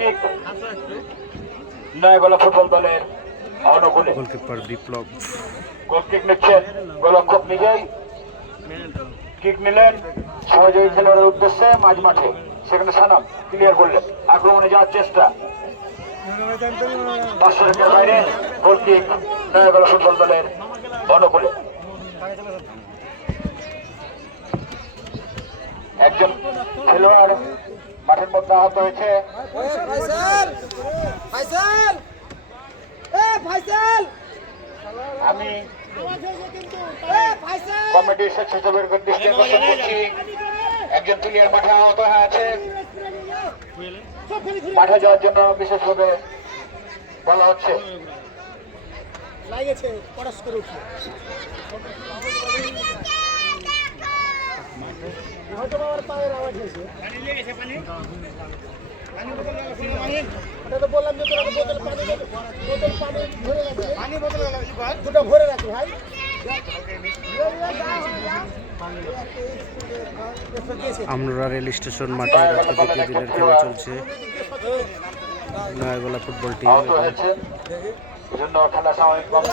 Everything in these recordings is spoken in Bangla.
গোলকিক নয়গোলা ফুটবল দলের অনুকূলে গোলকিপার বিপ্লব। গোলকিক নিচ্ছেন গোলক্ষক নিজেই কিক নিলেন সহযোগী খেলোয়াড়ের উদ্দেশ্যে মাঝ মাঠে। সেখানে সানাম ক্লিয়ার করলেন। আক্রমণে যাওয়ার চেষ্টা। দর্শকের বাইরে গোলকিক নয়াগলা ফুটবল দলের অনুকূলে একজন খেলোয়াড় মাঠের মধ্যে আহত হয়েছে। আমি কমিটির স্বেচ্ছাসেবকের দৃষ্টি আকর্ষণ করছি। একজন প্লেয়ার মাঠে আহত হয়ে আছে। মাঠে যাওয়ার জন্য বিশেষভাবে বলা হচ্ছে। লাগেছে পড়াশ দুটো ভরে রাখবে ভাই আমরা রেল স্টেশন মাঠে আজকে দ্বিতীয় দিনের খেলা চলছে। নয়াগোলা ফুটবল টিম এজন্য খেলা সাময়িক বন্ধ।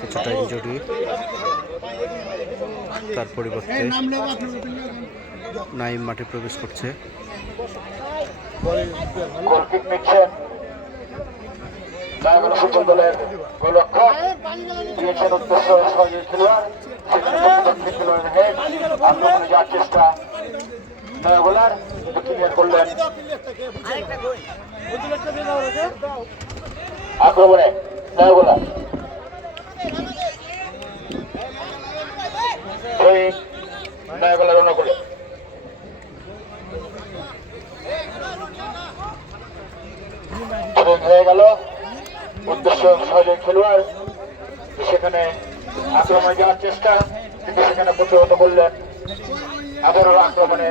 কিছুটা ইঞ্জুরি তার পরিবর্তে নাইম মাঠে প্রবেশ করছে। নয়াগড় ফুটবল দলের গোলক্ষক দিয়েছেন উদ্দেশ্য সহযোগী খেলোয়াড় সেখানে দক্ষিণ খেলোয়াড়ের হেড আক্রমণে যাওয়ার চেষ্টা নয়াগোলার ক্লিয়ার করলেন আক্রমণে নয়াগোলা সেই নয়াগোলার অনুকূলে এবং হয়ে গেল উদ্দেশ্য সহযোগী খেলোয়াড় সেখানে আক্রমণে যাওয়ার চেষ্টা, কিন্তু সেখানে প্রতিহত করলেন আবারও আক্রমণে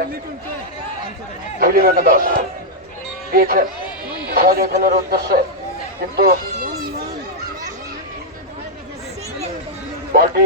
ঝুলিবেন দশ। দিয়েছেন সহযোগী খেলোয়াড়ের উদ্দেশ্যে, কিন্তু বলটি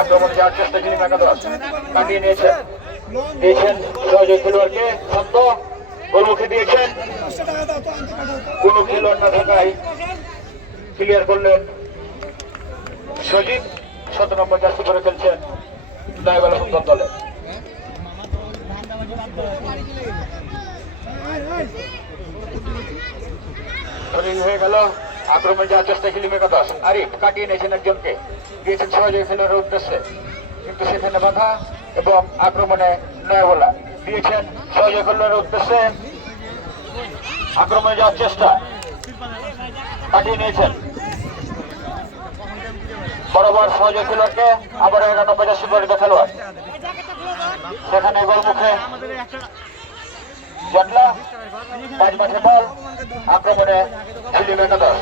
আক্রমণ যাওয়ার চেষ্টা ঝিলিম একাদশ কাটিয়ে নিয়েছেন। দিয়েছেন সহযোগী খেলোয়াড়কে সত্য গোলমুখে দিয়েছেন। কোনো খেলোয়াড় না থাকায় ক্লিয়ার করলেন। সজিব শত নম্বর জার্সি করে খেলছেন নয়বেলা ফুটবল দলে। হয়ে গেল। আক্রমণ যাওয়ার চেষ্টা খেলিমে কথা। আরিফ কাটিয়ে নিয়েছেন একজনকে। দিয়েছেন সহযোগী খেলোয়াড়ের উদ্দেশ্যে। কিন্তু সেখানে বাধা এবং আক্রমণে নয় বলা দিয়েছেন সহযোগী খেলোয়াড়ের উদ্দেশ্যে আক্রমণে যাওয়ার চেষ্টা। কাটিয়ে নিয়েছেন। বরাবর সহযোগী খেলোয়াড়কে আবার একানব্বই জার্সি পরিণত খেলোয়াড়। সেখানে গোলমুখে জটলা পাঁচ মাঠে বল আক্রমণে ঝিলিম একাদশ